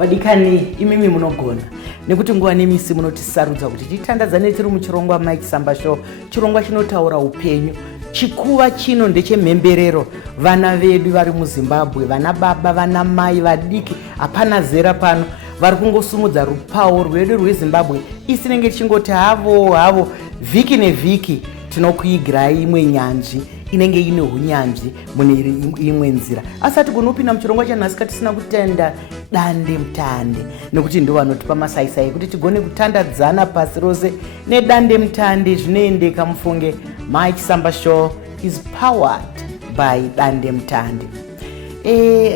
vadikani imimi munogona nekuti nguva nemisi munotisarudza kuti titandadzane tiri muchirongwa Mike Samba Show, chirongwa chinotaura upenyu. Chikuva chino ndechemhemberero vana vedu vari muZimbabwe, vana baba, vana mai, vadiki, hapana zera pano vari kungosumudza rupawo rwedu rweZimbabwe. Isi nenge tichingoti havo vhiki nevhiki tinokuigirai imwe nyanzvi inenge ine hunyanzvi mune imwe nzira. Asati kunopinda muchirongwa chanhasi katisina kutenda dande mutande, nekuti ndo vanotipa masaisai ekuti tigone kutandadzana pasi rose nedande mutande. Zvinoendeka mufunge Mike Samba Show is powered by dande mutande.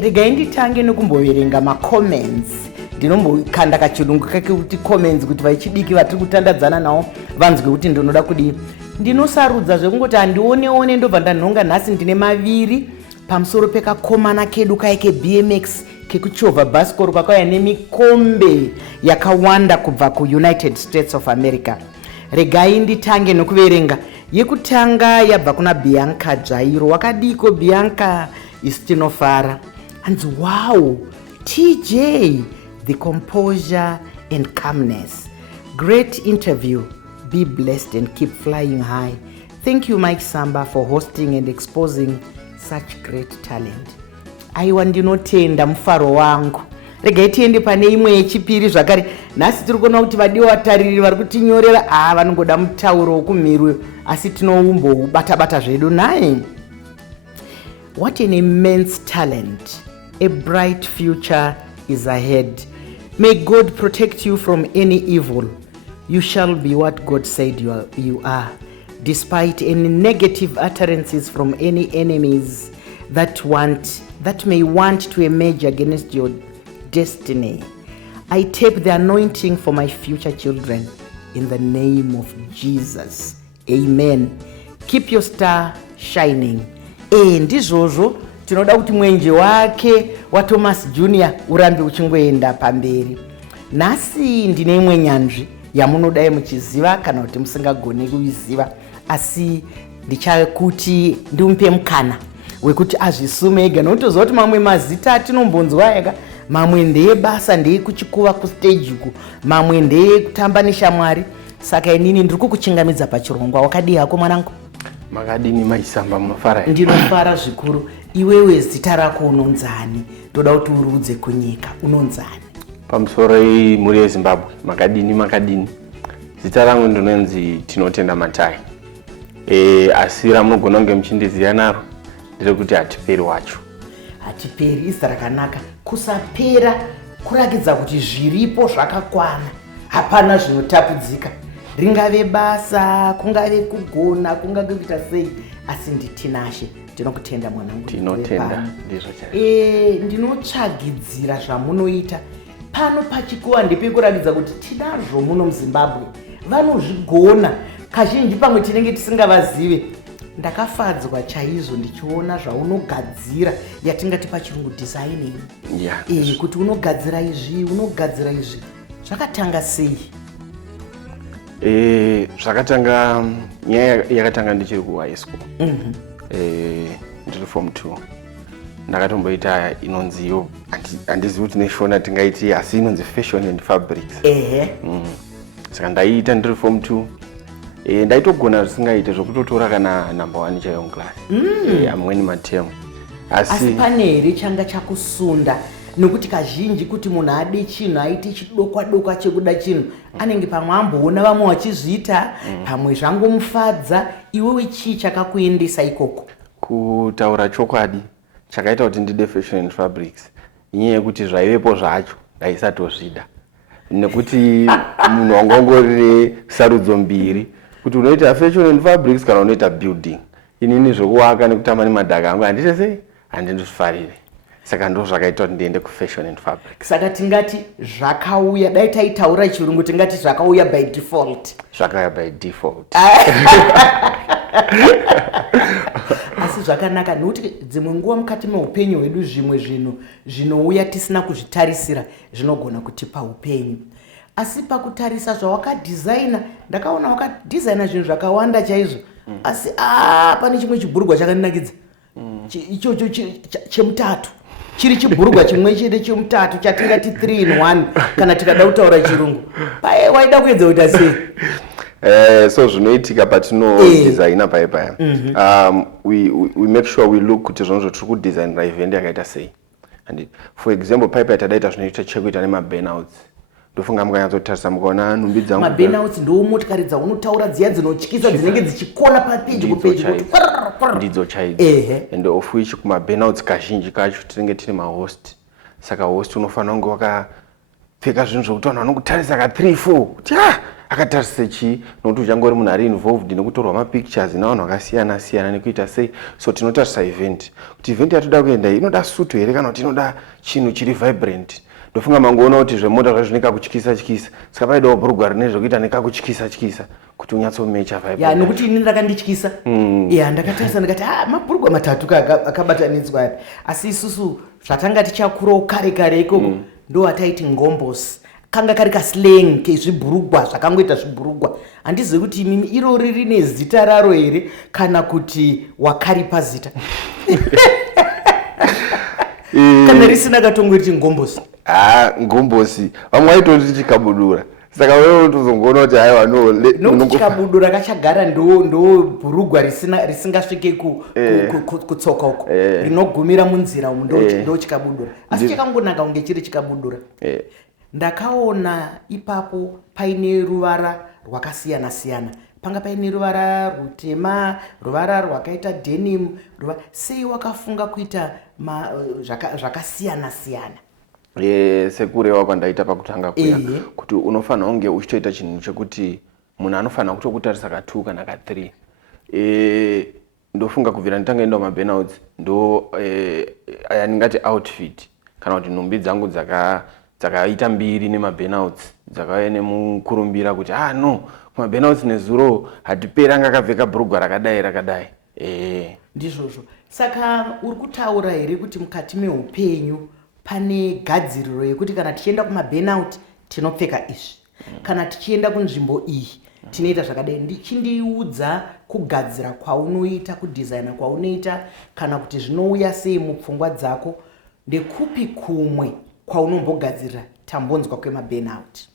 Regai nditange nekumboverenga macomments. Ndinombokanda kachirungu kake kuti comments kuti vaichidiki vatiri kutandadzana nawo vanzwe kuti ndinoda kudii. Ndinosarudza zvekungoti handione ndobva ndanhonga nhasi ndine maviri pamusoro pekakomana kedu kaike BMX kekuchovha bhasikoro kwakauya nemikombe yakawanda kubva kuUnited States of America. Regai nditange nokuverenga yekutanga yabva kuna Bianca Jairo. Wakadiko Bianca? Isi tinofara. Hanzi wow, TJ, the composure and calmness. Great interview. Be blessed and keep flying high. Thank you Mike Samba for hosting and exposing such great talent. Aiwa ndinotenda mufaro wangu. Regai tiende pane imwe yechipiri zvakare. Nhasi tiri kuona kuti vadiwa vatariri vari kutinyorera vanongoda mutauro wokumhirwe asi tinoumboubata zvedu naye. What an immense talent. A bright future is ahead. May God protect you from any evil. You shall be what God said you are, despite any negative utterances from any enemies that may want to emerge against your destiny. I tape the anointing for my future children in the name of Jesus. Amen. Keep your star shining. Ndizvozvo tinoda kuti mwenje wake wa Thomas Jr. urambe uchingoenda pamberi. Nhasi ndine imwe nyanzvi yamunodai muchiziva kana kuti musingagone kuiziva, asi ndichakuti ndimupe mukana wekuti azvisume ega, nokutoziva kuti mamwe mazita atinombonzwa ega, mamwe ndeyebasa, ndeyekuchikuva kustage uku, mamwe ndeyekutamba neshamwari. Saka inini ndiri kukuchingamidza pachirongwa. Wakadii hako mwanangu? Makadini Mike Samba, munofara? Ndinofara zvikuru. Iwewe zita rako unonzani? Ndoda kuti urudze kunyika. Unonzani? Pamusoro muri yeZimbabwe, makadini. Zita rangu ndinonzi Tinotenda Matai. Asi ramunogona kunge muchindiziva naro nderekuti hatiperi wacho. Hatiperi izita rakanaka. Kusapera kurakidza kuti zviripo zvakakwana. Hapana zvinotapudzika. Ringave basa, kungave kugona, kungave kuita sei, asi nditinashe. Ndinokutenda mwanangu. Tinotenda ndizvo chaizvo. Ndinotsvagidzira zvamunoita. Pano pachikuva ndepekuratidza kuti tinazvo muno muZimbabwe vanozvigona, kazhinji pamwe tinenge tisingavazive. Ndakafadzwa chaizvo ndichiona zvaunogadzira, yatingati pachirungu designing. Kuti unogadzira izvi. Zvakatanga sei? Zvakatanga, nyaya yakatanga ndichiri kuhigh school. Ndiri form 2. Ndakatomboita inonziyo, handizivi kuti neshona tingaiti, asi inonzi fashion and fabrics. Saka ndaiita ndiri form 2. Ndaitogona zvisingaite zvokutotora kana number 1 chaiyo muclass. Amweni matemu. Asi pane here changa chakusunda? Nokuti kazhinji kuti munhu ade chinhu aite chidokwa chekuda chinhu, anenge pamwe amboona vamwe vachizviita, pamwe zvangomufadza. Iwewe chii chakakuendesa ikoko? Kutaura chokwadi, chakaita kuti ndide fashion and fabrics inyaya yekuti zvaivepo zvacho ndaisatozvida. Nekuti munhu wangongori sarudzo mbiri kuti unoita fashion and fabrics kana unoita building. Inini zvekuwaka nekutamba nemadhaka angu handite sei, handindozvifarire. Saka ndo zvakaita kuti ndiende kufashion and fabrics. Saka tingati zvakauya, dai taitaura chirungu tingati zvakauya by default. Zvakauya by default. Asi zvakanaka nokuti dzimwe nguva mukati meupenyu hwedu zvimwe zvinhu zvinouya tisina kuzvitarisira zvinogona kutipa upenyu. Asi pakutarisa zvawakadhizaina, ndakaona wakadhizaina zvinhu zvakawanda chaizvo. Asi pane chimwe chibhurugwa chakandinakidza. Ichocho chemutatu. chiri chibhurugwa chimwe chete chemutatu chatingati 3 in 1 kana tikada kutaura chirungu waida kuedza kuita sei? So zvinoitika patino designer paya we make sure we look kuti zvonzvo tiri kudesignera event yakaita sei. And for example paya tadaita zvinoita chekuita nema-burnouts. Ndofunga mukanyatsotarisa mukaona nhumbi dzangu ma-burnouts ndo motikari dzaunotaura dziya dzinotyisa dzinenge dzichikona papeji kupeji kuti ndidzo chaidzo. And of which kuma-burnouts kazhinji kacho tinenge tine mahost. Saka host unofanira kunge wakapfeka zvinhu zvokuti vanhu vanokutarisa ka 3-4 kuti akatarisa chii, nokuti uchangori munhu ari involved nekutorwa mapictures navanhu vakasiyana siyana nekuita sei. So tinotarisa event kuti event yatoda kuenda inoda sutu here kana kuti inoda chinhu chiri vibrant. Ndofunga mangoona kuti zvemota zvazvinoika kutyisa saka paidawo bhurugwa rine zvokuita nekakutyisa kuti unyatsomecha vibe. Nokuti ini ndakandityisa ndakatarisa ndikati mabhurugwa matatu akabatanidzwa aya, asi isusu zvatanga tichakurawo kare ikoko ndo ataiti ngombosi, kanga kari kaslang kezvibhurugwa zvakangoita zvibhurugwa. Handizivi kuti imimi irori rine zita raro here kana kuti wakaripa zita kana risina katongoriti ngombosi. Ngombosi vamwe vaitoti chikabudura, saka wewe utozongoona kuti haiwa nokuti chikabudura kachagara ndo bhurugwa risingasvike kutsoka uko rinogumira munzira umu ndo chikabudura, asi chakangonaka kunge chiri chikabudura. Ndakaona ipapo paine ruvara rwakasiyana siyana, panga paine ruvara rutema, ruvara rwakaita denim, sei wakafunga kuita zvakasiyana siyana? Sekureva kwandaita pakutanga kuya kuti unofanira kunge uchitoita chinhu chekuti munhu anofanira kutokutarisa ka2 kana ka3. Ndofunga kubvira nditanga enda kuma-burnouts ndo ndingati outfit kana kuti nhumbi dzangu dzakaita mbiri nema-burnouts dzakauya nemukurumbira kuti no kuma-burnouts nezuro hatiperi anga akapfeka bhurugwa rakadai. Ndizvozvo. Saka uri kutaura here kuti mukati meupenyu pane gadziriro yekuti kana tichienda kuma-burnout tinopfeka izvi, kana tichienda kunzvimbo iyi tinoita zvakadai. Ndichindiudza kugadzira kwaunoita, kudhizaina kwaunoita, kana kuti zvinouya sei mupfungwa dzako, ndekupi kumwe kwaunombogadzirira tambonzwa kwema-burnout?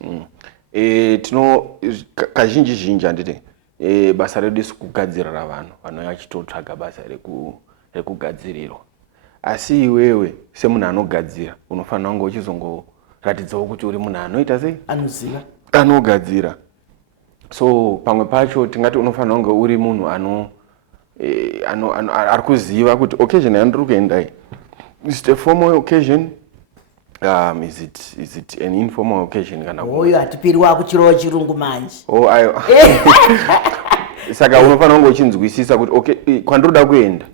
Kazhinji handiti basa redu sikugadzirira vanhu vanouya vachitotsvaga basa rekugadzirirwa, asi iwewe semunhu anogadzira unofanira kunge uchizongoratidzawo kuti uri munhu anoita sei, anogadzira. So pamwe pacho tingati unofanira kunge uri munhu ari kuziva kuti occasion yandiri kuendai, is it a formal occasion, is it an informal occasion kana oyo hatipiri wakuchirova chirungu manje. Ayo. Saka unofanira kunge uchinzwisisa kuti okay kwandinoda kuenda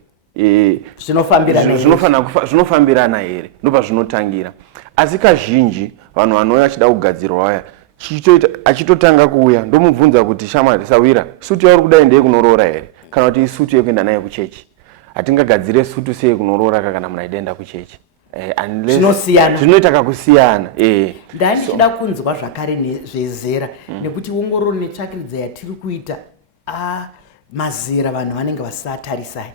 zvinofambirana here, ndopa zvinotangira. Asi kazhinji vanhu vanouya vachida kugadzirwa vaya achitotanga kuuya ndomubvunza kuti shamwari Sawira, sutu yauri kudai ndeye kunoroora here kana kuti isutu yekuenda naye kuchechi? Hatingagadzire sutu sei kunoroora kana munhu achienda kuchechi. Zvinoita kakusiyana. Ndani ndichida kunzwa zvakare nezvezera nekuti ongororo netsvakiridza yatiri kuita mazera vanhu vanenge vasatarisai.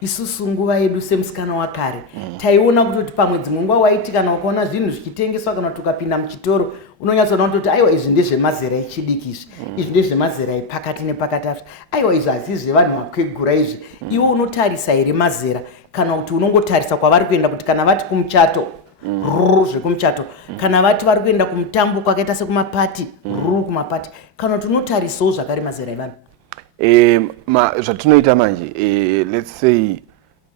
Isusu nguva yedu semusikana wakare taiona kuti pamwe dzimwe nguva waiti kana wakaona zvinhu zvichitengeswa kana kuti ukapinda muchitoro unonyatsoona kuti aiwa izvi ndezvemazera echidiki izvi ndezvemazera epakati nepakati azvo, aiwa izvi hazisi zvevanhu vakwegura izvi. Iwe unotarisa here mazera kana kuti unongotarisa kwavari kuenda kuti kana vati kumuchato zvekumuchato, kana vati vari kuenda kumutambo kwakaita sekumapati kumapati, kana kuti unotarisawo zvakare mazera evanhu? Zvatinoita manje, let's say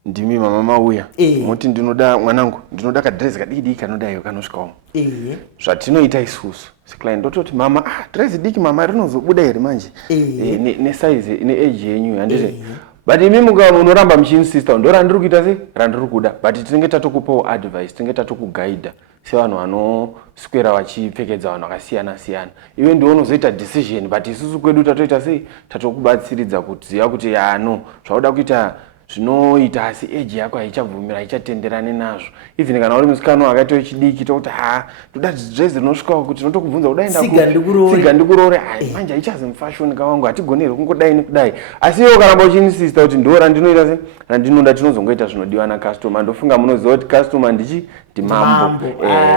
ndimi mama mauya moti ndinoda mwanangu ndinoda kadresi kadiki kanodayo kanosvikawo. Zvatinoita isusu seclient ndototi mama dresi diki mama rinozobuda here manje nesize neage yenyu handiti. But imi mukaona unoramba muchiinsista ndo randiri kuita sei randiri kuda, but tinenge tatokupawo advice, tinenge tatokugaidha sevanhu vanoswera vachipfekedza vanhu vakasiyana siyana. Iwe ndiwe unozoita decision, but isusu kwedu tatoita sei tatokubatsiridza kuziva kuti zvauda kuita zvinoita asi age yako haichabvumira, haichatenderani nazvo. Even kana uri musikana akati wechidiki tokuti toda dress rinosvikawo kuti tinotokubvunza udaenda tsiga ndikurore, manje haichazi mufashoni kawangu, hatigoneri kungodai nekudai. Asi iwo karamba uchiinsista kuti ndo randinoita se randinoda, tinozongoita zvinodiwa nacustomer. Ndofunga munoziva kuti customer ndimambo.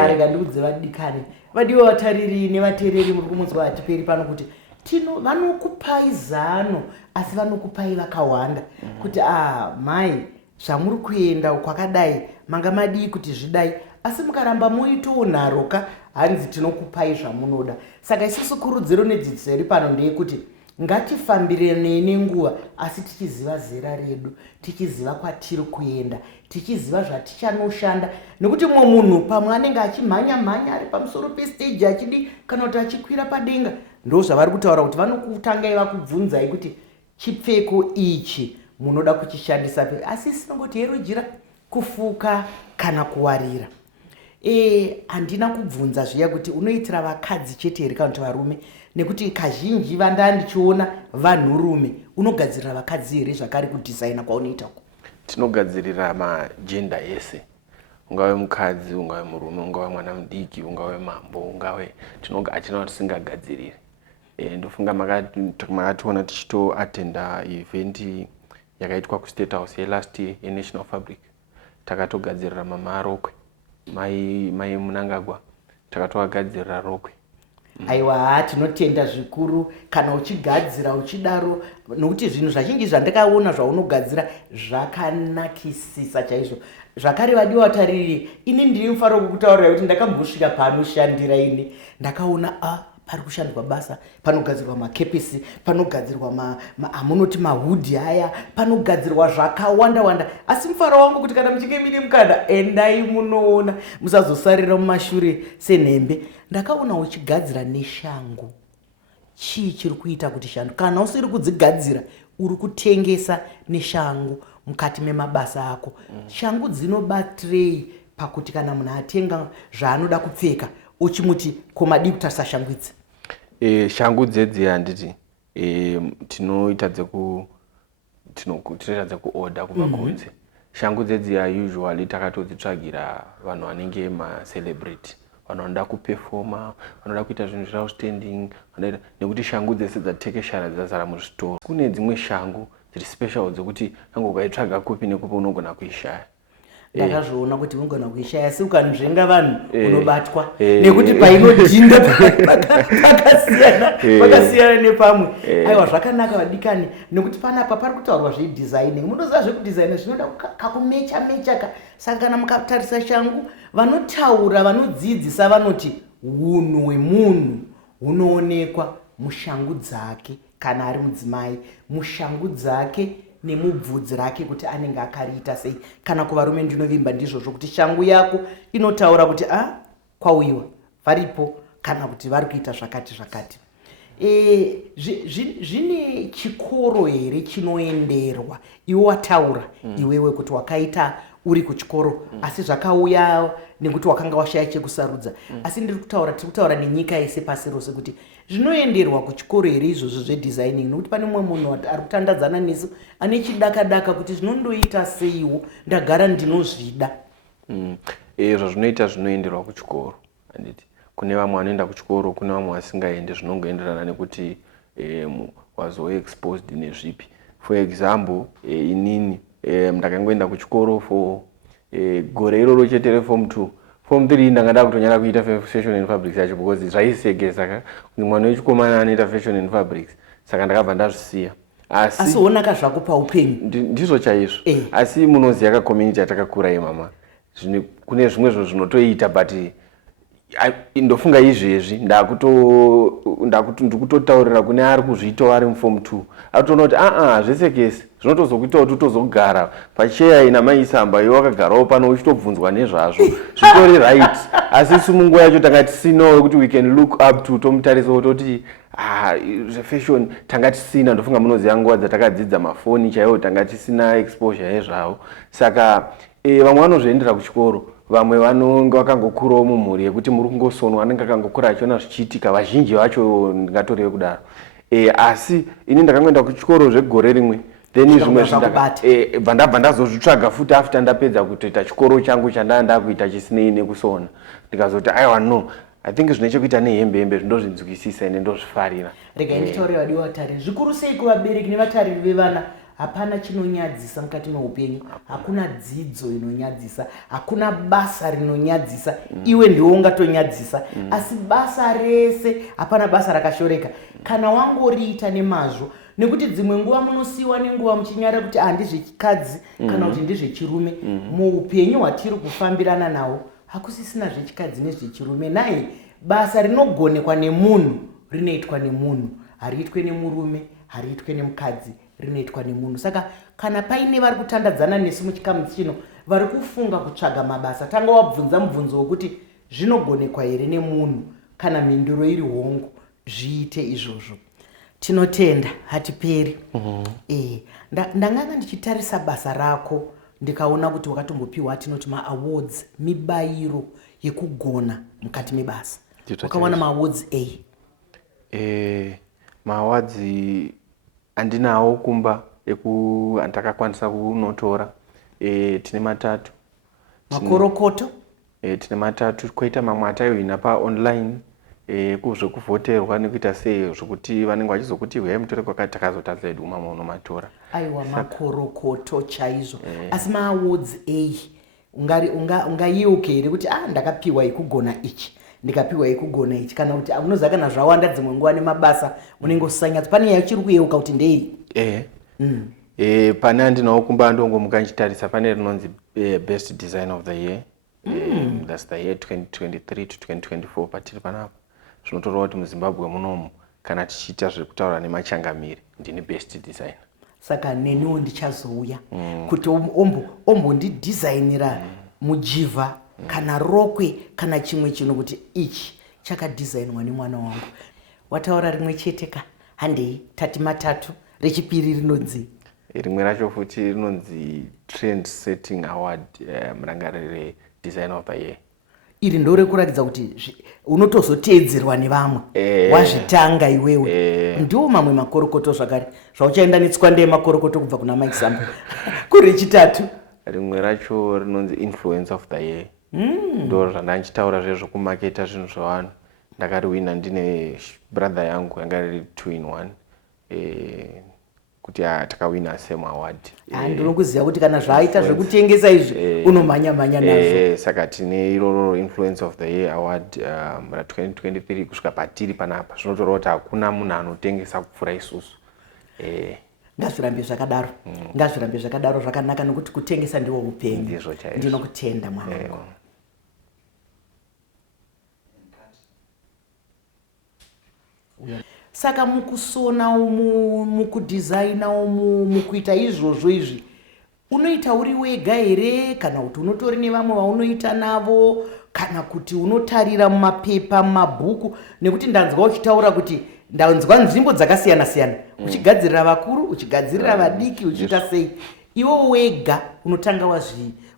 Rega ndikudze vadikani vadiwa vatariri nevateereri muri kumunzwa hatiperi pano kuti vanokupai zano asi vanokupai vakawanda kuti mai zvamuri kuenda kwakadai manga madii kuti zvidai, asi mukaramba muitonharoka hanzi tinokupai zvamunoda. Saka isusu kurudziro nedzidziso iri pano ndeyekuti ngatifambirane nenguva asi tichiziva zera redu, tichiziva kwatiri kuenda, tichiziva zvatichanoshanda, nekuti mumwe munhu pamwe anenge achimhanya ari pamusoro pestage achidi kana kuti achikwira padenga, ndo zvavari kutaura kuti vanokutangai vakubvunzai kuti chipfeko ichi munoda kuchishandisa pe, asi sinongoti hero jira kufuka kana kuwarira. Handina kubvunza zviya kuti unoitira vakadzi chete here kana kuti varume, nekuti kazhinji vandava ndichiona vanhurume. Unogadzirira vakadzi here zvakare kudhizaina kwaunoita uko? Tinogadzirira majenda ese, ungave mukadzi, ungave murume, ungave mwana mudiki, ungave mambo, ungave hatina kuti tisingagadzirire. Ndofunga makationa tichitoatenda event yakaitwa kuState House last year yeNational Fabric. Takatogadzirira marokwe, mai Munangagwa takatovagadzirira rokwe. Aiwa, tinotenda zvikuru kana uchigadzira uchidaro, nokuti zvinhu zvazhinji zvandakaona zvaunogadzira zvakanakisisa chaizvo. Zvakare vadiwa vatariri, ini ndiri mufaro wekutaurira kuti ndakambosvika panoshandira ini ndakaona pari kushandwa basa, panogadzirwa makepisi, panogadzirwa amunoti mahudi haya, panogadzirwa zvakawanda. Asi mufaro wangu kuti kana muchinge mine mukana endai munoona, musazosarira mumashure senhembe. Ndakaona uchigadzira neshangu. Chii chiri kuita kuti shangu kana usiri kudzigadzira uri kutengesa neshangu mukati memabasa ako? Shangu dzinobatirei pakuti kana munhu atenga zvaanoda kupfeka uchimuti komadi kutarisa shangu idzi? Shangu dzedzi handiti tinoita dzekuorder kumakunze. Shangu dzedzi usually takatodzitsvagira vanhu vanenge macelebrity, vanhu vanoda kuperforma, vanoda kuita zvinhu zveoutstanding, nekuti shangu dzese dzatekeshara dzazara muzvitoro. Kune dzimwe shangu dziri special dzekuti nange ukaitsvaga kupi nekupi unogona kuishaya. Ndakazviona kuti unogona kuishaya, asi ukanzvenga vanhu unobatwa, nekuti painodhinda pakasiyana nepamwe. Aiwa, zvakanaka vadikani, nekuti panapa pari kutaurwa zvedesigning. Munoziva zvekudesigna zvinoda kakumecha. Saka kana mukatarisa shangu, vanotaura vanodzidzisa vanoti unhu hwemunhu hunoonekwa mushangu dzake, kana ari mudzimai mushangu dzake nemubvudzi rake kuti anenge akariita sei. Kana kuvarume ndinovimba ndizvozvo kuti shangu yako inotaura kuti kwauyiwa varipo, kana kuti vari kuita zvakati. Zvine chikoro here chinoenderwa? Iwe wataura iwewe kuti wakaita uri kuchikoro asi zvakauya nekuti wakanga washaya chekusarudza. Asi tiri kutaura nenyika yese pasi rose kuti zvinoenderwa kuchikoro here izvozvo zvedesigning, nekuti pane mumwe munhu ari kutandadzana nesu ane chidaka kuti zvinondoita seiwo, ndagara ndinozvida. Zvazvinoita zvinoenderwa kuchikoro handiti. Kune vamwe vanoenda kuchikoro, kune vamwe vasingaendi, zvinongoenderana nekuti wazo exposed nezvipi. For example, inini ndakangoenda kuchikoro for gore iroro chete reform 2. Form 3 ndangada kutonyanya kuita fashion and fabrics yacho because zvaisegesa kuti mwana wechikomana anoita fashion and fabrics, saka ndakabva ndazvisiya. Asi onaka zvako paupenyu ndizvo chaizvo. Asi munoziva community yatakakura mama, kune zvimwe zvinotoita but ndofunga izvezvi ndikutotaurira kune ari kuzviita ari muform 2 atoona kuti zvese kese zvinotozokuita kuti utozogara pacheya ina maisamba iwe wakagarawo pano uchitobvunzwa nezvazvo zvitori right. Asi isu munguva yacho tanga tisinawo kuti we can look up to tomutarisa toti fashion tanga tisina. Ndofunga munoziva nguva dzatakadzidza mafoni chaiwo tanga tisina exposure yezvavo. Saka vamwe vanozviendera kuchikoro, vamwe vanonge vakangokurawo mumhuri yekuti muri kungosonwa, anenge akangokura achiona zvichiitika, vazhinji vacho ndingatoriwe kudaro. Asi ini ndakangoenda kuchikoro zvegore rimwe then zvimwe bva ndazozvitsvaga futi after ndapedza kutoita chikoro changu chandanda kuita chisinei nekusona ndikazoti aiwa no I think zvine chekuita nehembe ndozvinzwisisa ende ndozvifarira. Rega nditaure vadiwa vatari zvikuru sei kuvabereki nevatariri vevana. Hapana chinonyadzisa mukati meupenyu, hakuna dzidzo inonyadzisa, hakuna basa rinonyadzisa, iwe ndiwe ungatonyadzisa, asi basa rese hapana basa rakashoreka kana wangoriita nemazvo, nekuti dzimwe nguva munosiiwa nenguva muchinyara kuti ndezvechikadzi kana kuti ndezvechirume. Muupenyu hwatiri kufambirana nawo hakusisina zvechikadzi nezvechirume. Naye basa rinogonekwa nemunhu rinoitwa nemunhu, hariitwe nemurume, hariitwe nemukadzi, rinoitwa nemunhu. Saka kana paine vari kutandadzana nesu muchikamu chino vari kufunga kutsvaga mabasa, tanga wabvunza mubvunzo wekuti zvinogonekwa here nemunhu, kana mhinduro iri hongu, zviite izvozvo. Tinotenda hatiperi. Ndanganga ndichitarisa basa rako ndikaona kuti wakatombopiwa tinoti maawards, mibairo yekugona mukati mebasa. Wakawana maawards maawards andinawo kumba andakakwanisa kunotora. Tine matatu. Makorokoto? Tine matatu, koita mamwe ataiwina paonline kuzvekuvhoterwa nekuita sei zvokuti vanenge vachizokuti huyai mutore kwakati takazotadza hedu mamwe unomatora. Aiwa makorokoto chaizvo. Asi maawards ungayeuke here kuti ndakapiwa yekugona ichi, ndikapiwa yekugona ichi, kana kuti unoziva kana zvawanda dzimwe nguva nemabasa unenge usanyatsa pane yachiri kuyeuka kuti ndei? Pane andinawo kumba ndongomuka ndichitarisa pane rinonzi best design of the year. That's the year 2023 to 2024 patiri panapa. Zvinotorwa kuti muZimbabwe munomu kana tichiita zvekutaura nemachangamiri ndini best designer. Saka neniwo ndichazouya kuti ombondidhizainira mujivha kana rokwe kana chimwe chinhu kuti ichi chakadhizainwa nemwana wangu. Wataura rimwe chete ka handei tati matatu, rechipiri rinonzi rimwe racho futi rinonzi trend setting award, murangarire design of the year. Iri ndorekuratidza kuti unotozoteedzerwa nevamwe wazvitanga iwewe. Ndiwo mamwe makorokoto zvakare zvauchaendanitswa ndeye makorokoto kubva kuna Mike Samba. Kuri chitatu rimwe racho rinonzi influence of the year. Ndo zvandanchitaura zvezvokumaketa zvinhu zvavanhu. Ndakariwina ndine brother yangu yanga riri 2 in 1 kuti takawina same award. Ndinokuziva kuti kana zvaaita zvekutengesa izvi unomhanya nazvo. Saka tine iroro influence of the year award ra2023 kusvika patiri panapa. Zvinotoreva kuti hakuna munhu anotengesa kupfuura isusu. Ngazvirambe zvakadaro. Ngazvirambe zvakadaro zvakanaka nokuti kutengesa ndiwo upenyu. Ndinokutenda mwana wangu. Saka mukusona umu, mukudhizaina umu, mukuita izvozvo izvi, unoita uri wega here kana kuti unotori nevamwe vaunoita navo kana kuti unotarira mumapepa, mumabhuku? Nekuti ndanzwa uchitaura kuti ndanzwa nzvimbo dzakasiyana siyana, uchigadzirira vakuru, uchigadzirira vadiki, uchiita sei. Iwo wega unotanga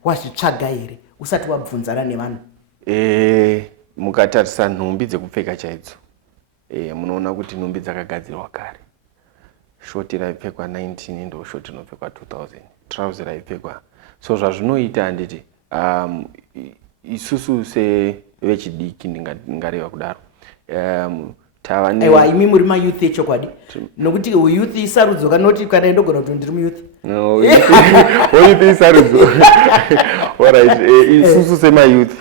wazvitsvaga here usati wabvunzana nevanhu? Mukatarisa nhumbi dzekupfeka chaidzo, munoona kuti nhumbi dzakagadzirwa kare. Shoti raipfekwa 19 ndo shoti inopfekwa 2000, trouser raipfekwa. So zvazvinoita handiti isusu sevechidiki ndingareva kudaro. Aiwa imi muri mayouth echokwadi, nokuti youth isarudzo kanoti kana indogona kuti ndiri muyouth. No, youth isarudzo. Alright, isusu semayouth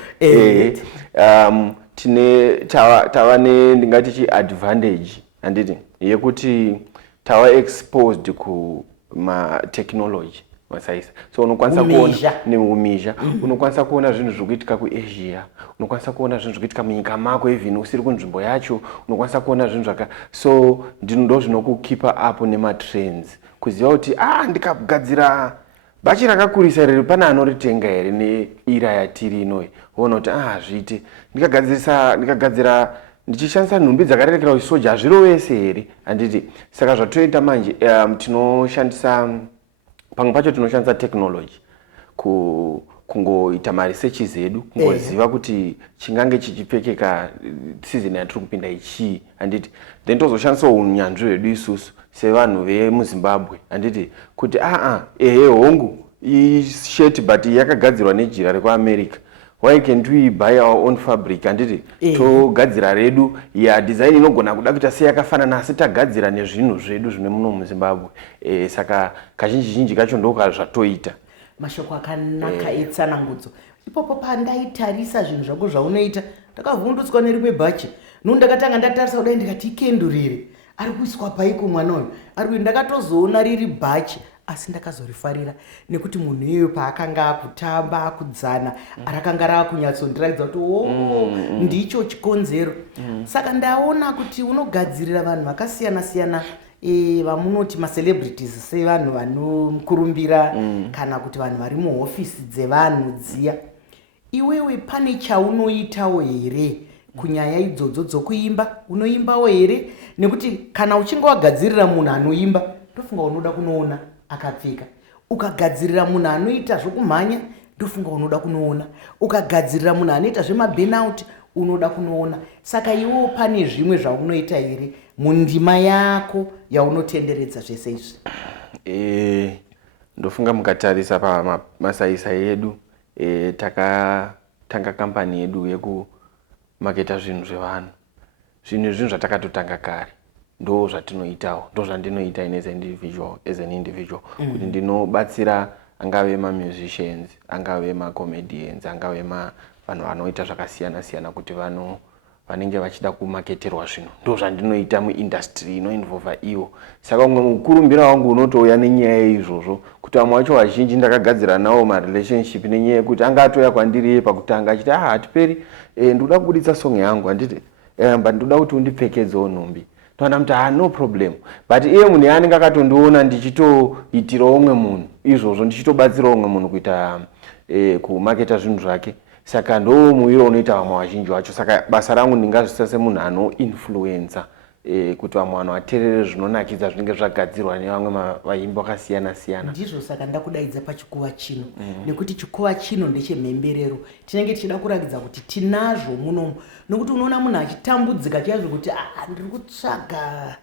tava ndingati chi-advantage handiti yekuti tava exposed kuma-technology masaisa. So unokwanisa kuona neumizha, unokwanisa kuona zvinhu zvikuitika kuAsia, unokwanisa kuona zvinhu zvikuitika munyika mako even usiri kunzvimbo yacho, unokwanisa kuona zvinhu so ndo zvinokukipa up nematrends, kuziva kuti ndikagadzira bhachi rakakurisa riri pana anoritenga here neira yatiri inoi, uona kuti zviite ndikagadzira ndichishandisa nhumbi dzakarerekera isoja hazvirovese here handiti. Saka zvatoita manje tinoshandisa pamwe pacho tinoshandisa technology kungoita maresearches edu kungoziva kuti chingange chichipfekeka season yatiri kupinda ichii handiti, then tozoshandisawo unyanzvi hwedu isusu sevanhu vemuzimbabwe handiti kuti hongu isheti but yakagadzirwa nejira rekuamerica, why can't we buy our own fabric handiti togadzira redu design inogona kuda kuita seyakafanana asi tagadzira nezvinhu zvedu zvine muno muzimbabwe. Saka kazhinji kacho ndokazvatoita. Mashoko akanaka etsanangudzo. Ipopo pandaitarisa zvinhu zvako zvaunoita ndakavhundutswa nerimwe bhachi ndakatanga ndatarisa kudai ndikati ikendurire ari kuiswa paiko mwana uyu ari ndakatozoona riri bhachi asi ndakazorifarira nekuti munhu iyoyo paakanga akutamba akudzana arakanga rakunyatsondiratidza kuti ndicho chikonzero. Saka ndaona kuti unogadzirira vanhu vakasiyana siyana vamunoti macelebrities sevanhu vanokurumbira kana kuti vanhu vari muhofisi dzevanhu dziya. Iwewe pane chaunoitawo here kunyaya idzodzo dzokuimba? Unoimbawo here? Nekuti kana uchinge wagadzirira munhu anoimba ndofunga unoda kunoona akapfeka, ukagadzirira munhu anoita zvokumhanya ndofunga unoda kunoona, ukagadzirira munhu anoita zvemaburnout unoda kunoona. Saka iwewo pane zvimwe zvaunoita here mundima yako yaunotenderedza zvese izvi? Ndofunga mukatarisa pamasaisai edu takatanga kampani yedu yekumaketa zvinhu zvevanhu. Zvinhu zvatakatotanga kare ndo zvatinoitawo, ndo zvandinoita as an individual kuti ndinobatsira angave musicians, angave comedians, angave vanhu vanoita zvakasiyana siyana kuti vanenge vachida kumaketerwa zvinhu, ndo zvandinoita muindustry inoinvolva iwo. Saka umwe mukurumbira wangu unotouya nenyaya yeizvozvo kuti vamwe vacho vazhinji ndakagadzira nawo marelationship nenyaya yekuti anga atoya kwandiri pakutanga achiti hatiperi ndoda kubuditsa song yangu handiti but ndoda kuti undipfekedzewo nhumbi. Ndoona no problem, but iye munhu yanenge akatondiona ndichitoitirawo umwe munhu izvozvo, ndichitobatsirawo umwe munhu kuita kumaketa zvinhu zvake. Saka ndo muwiro unoita vamwe vazhinji vacho. Saka basa rangu ndingazviita semunhu anoinfluenza kuti vamwe vanhu vateerere zvinonakidza zvinenge zvagadzirwa nevamwe vaimbi vakasiyana siyana. Ndizvo saka ndakudaidza pachikuva chino nekuti chikuva chino ndechemhemberero. Tinenge tichida kurakidza kuti tinazvo munomu, nokuti unoona munhu achitambudzika chaizvo kuti ndiri kutsvaga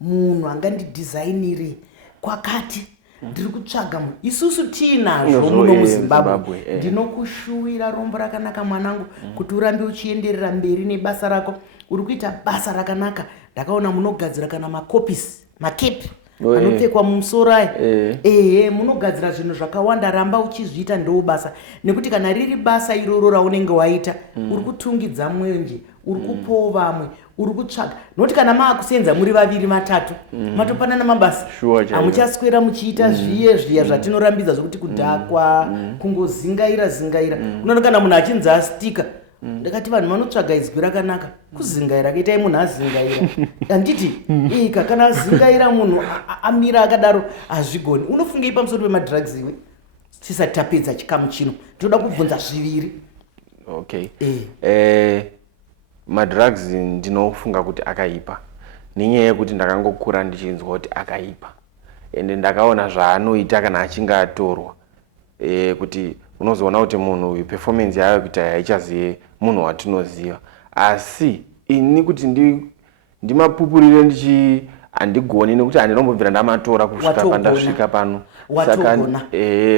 munhu angandidhizainire kwakati, ndiri kutsvaga munhu. Isusu tiinazvo muno muZimbabwe. Ndinokushuwira rombo rakanaka mwanangu kuti urambe uchienderera mberi nebasa rako. Uri kuita basa rakanaka. Ndakaona munogadzira kana makopisi, makepi anopfekwa mumusoro aya. Munogadzira zvinhu zvakawanda, ramba uchizviita ndo basa. Nekuti kana riri basa iroro raunenge waita, uri kutungidza mwenje, uri kupowo vamwe, uri kutsvaga. Noti kana maakusenza muri vaviri matatu, matopanana mabasa. Hamuchaswera muchiita zviya zvatinorambidza zvokuti kudhakwa, kungozingaira. Unoona kana munhu achinzi astika, ndakati vanhu vanotsvaga izwi rakanaka, kuzingaira kaitai munhu azingaira. Handiti kana azingaira munhu amira akadaro hazvigoni. Unofungei pamusoro pemadrugs iwe? Tisati tapedza chikamu chino toda kubvunza zviviri. Okay. Madrugs ndinofunga kuti akaipa nenyaya yekuti ndakangokura ndichinzwa kuti akaipa, ende ndakaona zvaanoita kana achinge atorwa, kuti unozoona kuti munhu uyu performance yayo kuti haichazive munhu watinoziva. Asi ini kuti ndimapupurire handigoni nekuti handirombobvira ndamatora kusvika pandasvika pano.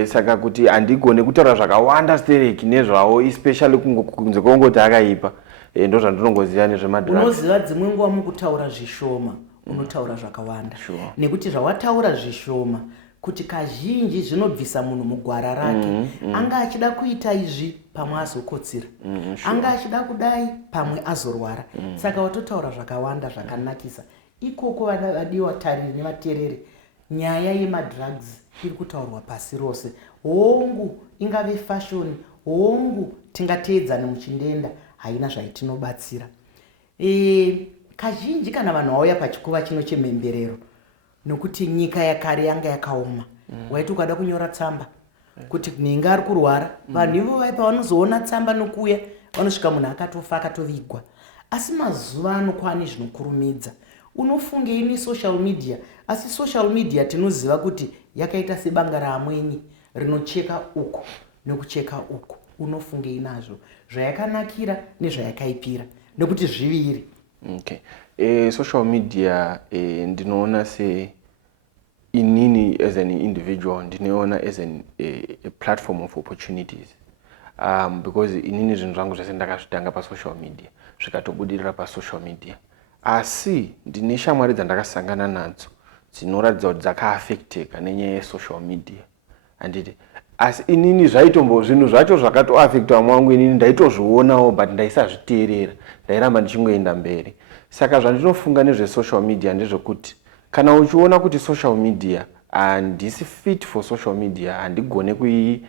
Saka kuti handigoni kutaura zvakawanda stereki nezvawo, especially kunze kwongoti akaipa. Ndo zvandinongoziva nezvemadrugs. Unoziva dzimwe nguva mukutaura zvishoma unotaura zvakawanda. Nekuti zvawataura zvishoma kuti kazhinji zvinobvisa munhu mugwara rake. Anga achida kuita izvi pamwe azokotsira, anga achida kudai pamwe azorwara. Saka watotaura zvakawanda zvakanakisa. Ikoko vadiwa tariri nevateereri, nyaya yemadrugs iri kutaurwa pasi rose. Hongu ingave fashion, hongu tingateedzane muchindenda, haina zvaitinobatsira. Kazhinji kana vanhu vauya pachikuva chino chemhemberero, nokuti nyika yakare yanga yakaoma, waiti ukada kunyora tsamba kuti ninga ari kurwara, vanhu ivo vaipa vanozoona tsamba nokuya vanosvika munhu akatofa akatovigwa. Asi mazuva ano kwane zvinokurumidza. Unofungei nesocial media, asi social media tinoziva kuti yakaita sebanga raamwenyi rinocheka uko nekucheka uku unofungei nazvo, zvayakanakira nezvayakaipira, nekuti zviviri. Okay. Social media ndinoona inini as an individual ndinoona as a platform of opportunities, because inini zvinhu zvangu zvese ndakazvitanga pasocial media zvikatobudirira pasocial media, asi ndine shamwari dzandakasangana nadzo dzinoratidza kuti dzakaafecteka nenyaya yesocial media, handiti. Asi inini zvinhu zvacho zvakatoafecta mwangu inini ndaitozvionawo but ndaisazviteerera, ndairamba ndichingoenda mberi. Saka zvandinofunga nezvesocial media ndezvekuti kana uchiona kuti social media handisi fit for social media, handigone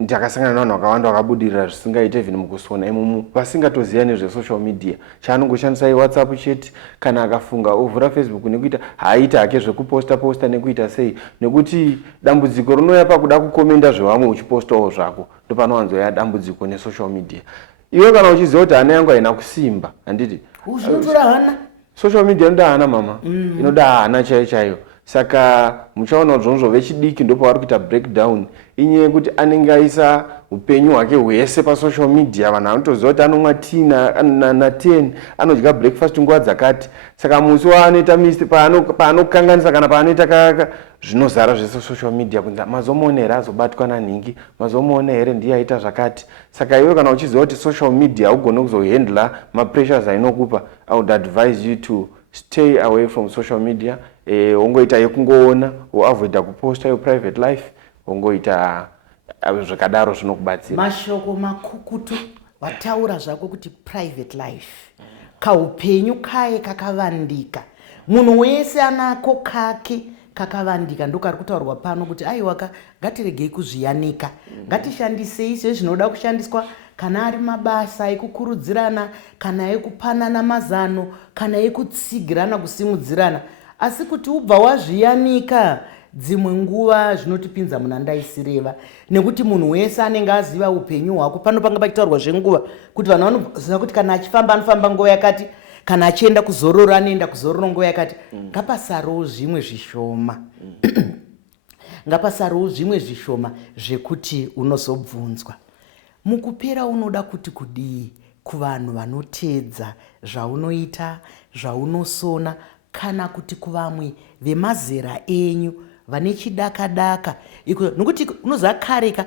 ndakasangana navanhu vakawanda vakabudirira zvisingaite even mukusona imomo vasingatoziva nezvesocial media, chaanongoshandisa WhatsApp chete, kana akafunga ovhura Facebook nekuita haaita hake zvekuposta nekuita sei, nekuti dambudziko rinouya pakuda kukomenda zvevamwe uchipostawo zvako, ndopanowanzoya dambudziko nesocial media. Iwe kana uchiziva kuti hana yangu haina kusimba, handiti zvinotora hana social media inoda hana mama, inoda hana chaiyo. Saka muchaona zvonzvo vechidiki ndopavari kuita breakdown inyaya yekuti anenge aisa upenyu hwake hwese pasocial media. Vanhu vanotoziva kuti anomwa tea na 10, anodya breakfast nguva dzakati. Saka musi waanoita paanokanganisa kana paanoita zvinozara zvese social media kunzi mazomuona here azobatwa nanhingi, mazomuona here ndiye aita zvakati. Saka iwe kana uchiziva kuti social media haugone kuzohandla mapressures ainokupa, I would advise you to stay away from social media. Ongoita yekungoona, avoida kuposta your private life, ongoita zvakadaro zvinokubatsira. Mashoko makukutu wataura zvako kuti private life, kaupenyu kaye kakavandika, munhu wese anako kake kakavandika, ndokari kutaurwa pano kuti aiwa ngatiregei kuzviyanika, ngatishandisei sezvinoda kushandiswa, kana ari mabasa ekukurudzirana, kana ekupanana mazano, kana ekutsigirana kusimudzirana. Asi kuti ubva wazviyanika dzimwe nguva zvinotipinza munandaisireva, nekuti munhu wese anenge aziva upenyu hwako. Panopanga pachitaurwa zvenguva kuti vanhu vanoziva kuti kana achifamba anofamba nguva yakati, kana achienda kuzorora anoenda kuzorora nguva yakati. Ngapasarowo zvimwe zvishoma ngapasarowo zvimwe zvishoma zvekuti unozobvunzwa. Mukupera unoda kuti kudii kuvanhu vanoteedza zvaunoita, zvaunosona, kana kuti kuvamwe vemazera enyu vane chidaka-daka, nokuti unoziva kareka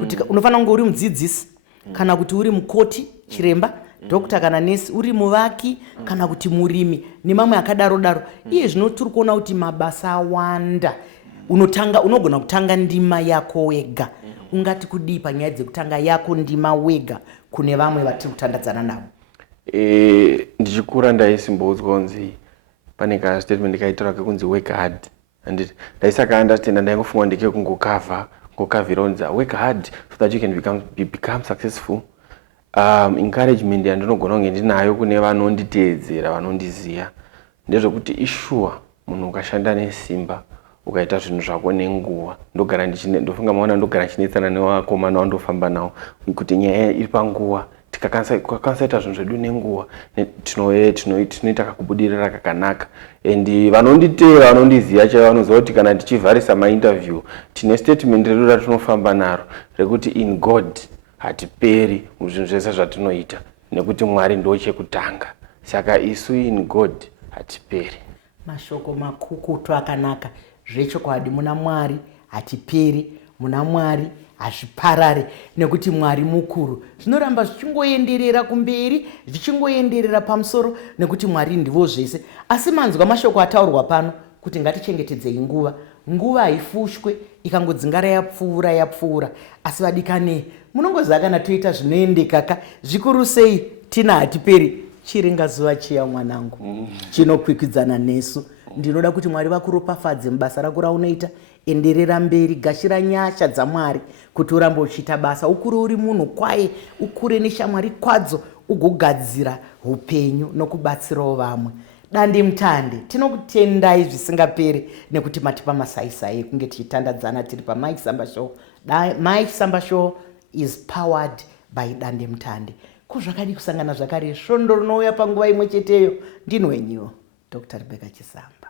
kuti unofanira kunge uri mudzidzisi, kana kuti uri mukoti, chiremba, dhokta kana nesi, uri muvaki kana kuti murimi nemamwe akadaro-daro. Iye zvino tiri kuona kuti mabasa awanda, unogona kutanga ndima yako wega. Ungati kudii panyaya dzekutanga yako ndima wega kune vamwe vatiri kutandadzana navo? Ndichikura ndaisimbodzwa kunzi pane statement ndikaitira kunzi work hard, and ndaisaka understand ndaingofunga ndike kungokavhira kunzi work hard so that you can become successful. Encouragement yandinogona kunge ndinayo kune vanonditeedzera, vanondiziya, ndezvekuti ishuwa munhu ukashanda nesimba ukaita zvinhu zvako nenguva, ndofunga maona ndogara ndichinetsana nevakomana vandofamba navo, kuti nyaya iri panguva, tikakwanisa zvinhu zvedu nenguva tinoita kakubudirira kakanaka. And vanonditeera vanondiziya chaivo vanoziva kuti kana tichivharisa mainterview tine statement redu ratinofamba naro rekuti in God hatiperi muzvinhu zvese zvatinoita, nekuti Mwari ndochekutanga. Saka isu in God hatiperi. Mashoko makukutu akanaka zvechokwadi. Muna Mwari hatiperi, muna Mwari hazviparare, nekuti Mwari mukuru. Zvinoramba zvichingoenderera kumberi, zvichingoenderera pamusoro, nekuti Mwari ndivo zvese. Asi manzwa mashoko ataurwa pano kuti ngatichengetedzei nguva. Nguva haifushwe ikangodzingara yapfuura. Asi vadikane, munongoziva kana toita zvinoendekaka, zvikuru sei tina hatiperi. Chiringa zuva chiya mwanangu, chinokwikwidzana nesu. Ndinoda kuti Mwari vakuropafadze mubasa rako raunoita. Enderera mberi, gashira nyasha dzaMwari kuti urambe uchiita basa. Ukure uri munhu kwaye, ukure neshamwari kwadzo, ugogadzira upenyu nokubatsirawo vamwe. Dande mutande, tinokutendai zvisingaperi nekuti matipa masaisai ekunge tichitandadzana tiri paMike Samba Show. Mike Samba Show is powered by Dande Mutande. Kuzvakadi kusangana zvakare svondo rinouya panguva imwe cheteyo. Ndini wenyu Dr. Rebecca Chisamba.